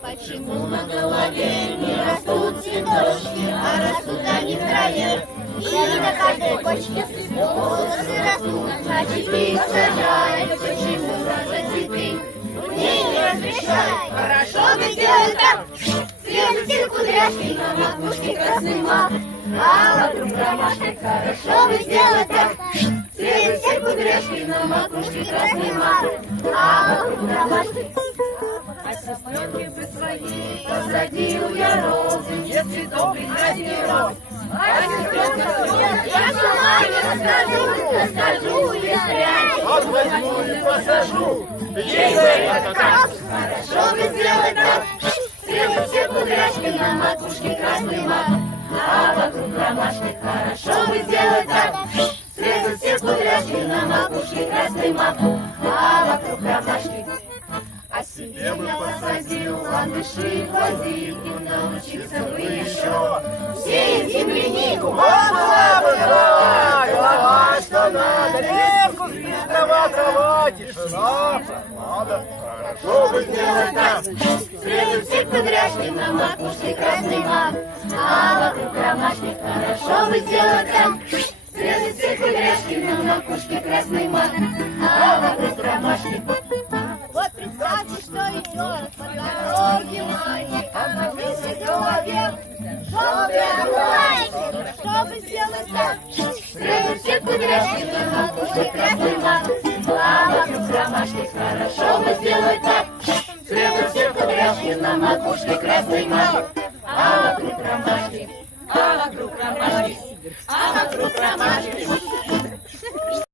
Почему на голове не растут цветочки, а растут они в траве? И на каждой почке волосы растут, значит ты их сажай. Почему за цветы мне не разрешай? Хорошо бы сделать так, следуйте кудряшки на макушке красный мак, а вокруг ромашки. Хорошо бы сделать так, следуйте кудряшки на макушке красный мак, а вокруг ромашки. А сестренке бы своей посадил я розы, где цветов прекрасней роз. А сестренка своей я сама не расскажу и спрячу. Вот возьму и посажу, ей это как. Хорошо бы сделать так, следуют все кудряшки на макушке красный мак, а вокруг ромашки. Хорошо бы сделать так, следуют все кудряшки на макушке красный мак, а вокруг ромашки. А себе я посадил ландыши, гвоздики, научиться бы еще сеять землянику. Вот была бы голова, что надо, лепку спит, трава, тишина, прохлада. Хорошо бы сделать так. Следуют все кудряшки на макушке красный мак, а вокруг ромашки. Хорошо бы сделать так. Следуют все кудряшки на макушке красный мак, а вокруг ромашки. Вот представьте, что идет по дороге Майи, а на мысли в голове желтые лайки. Чтобы сделать так, следуют все кудряшки на макушке красный мак, а вокруг ромашки. Хорошо бы сделать так, следуют все кудряшки на макушке красный мак, а вокруг ромашки, а вокруг ромашки, а вокруг ромашки.